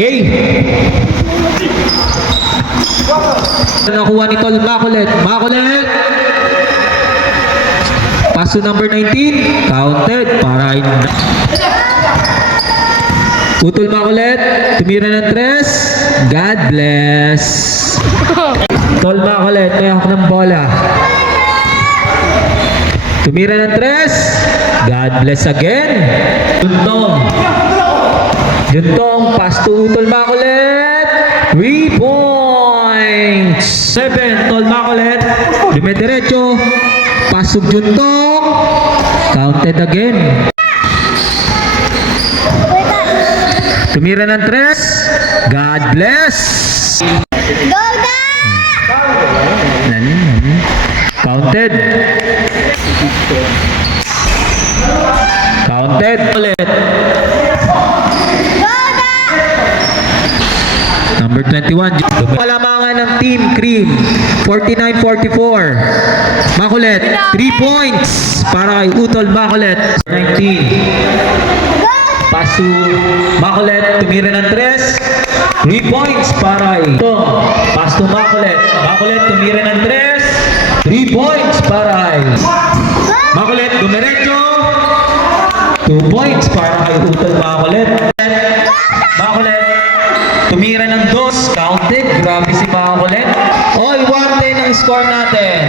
Okay. Nakuha ni Tol Makulet. Makulet. Pass to number 19. Counted para Utol Makulet. Tumira ng 3. God bless. Tol Makulet. May hawak ng bola. Tumira ng 3. God bless again. Juntong. Pass to Utol Makulet. 3 points. 7. Tol Makulet. Dumediretso. Pasok Juntong. Counted again. Tumira ng 3. God bless. Counted. Counted. Ulit. Number 21. Palamangan ng Team Cream. 49-44. Makulet. 3 points para kay Utol Makulet. 19. Pasu Makulet. Tumira ng 3. 3 points para kay Tong. Pasu Makulet. Makulet. Tumira ng 3. 3 points para kay Makulet. Dumiretso. 2 points para kay Utol Makulet. Makulet. Tumira ng 2, counted. Grabe si Makulet. Oy, 1-10 ang score natin.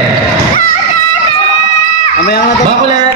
Makulet.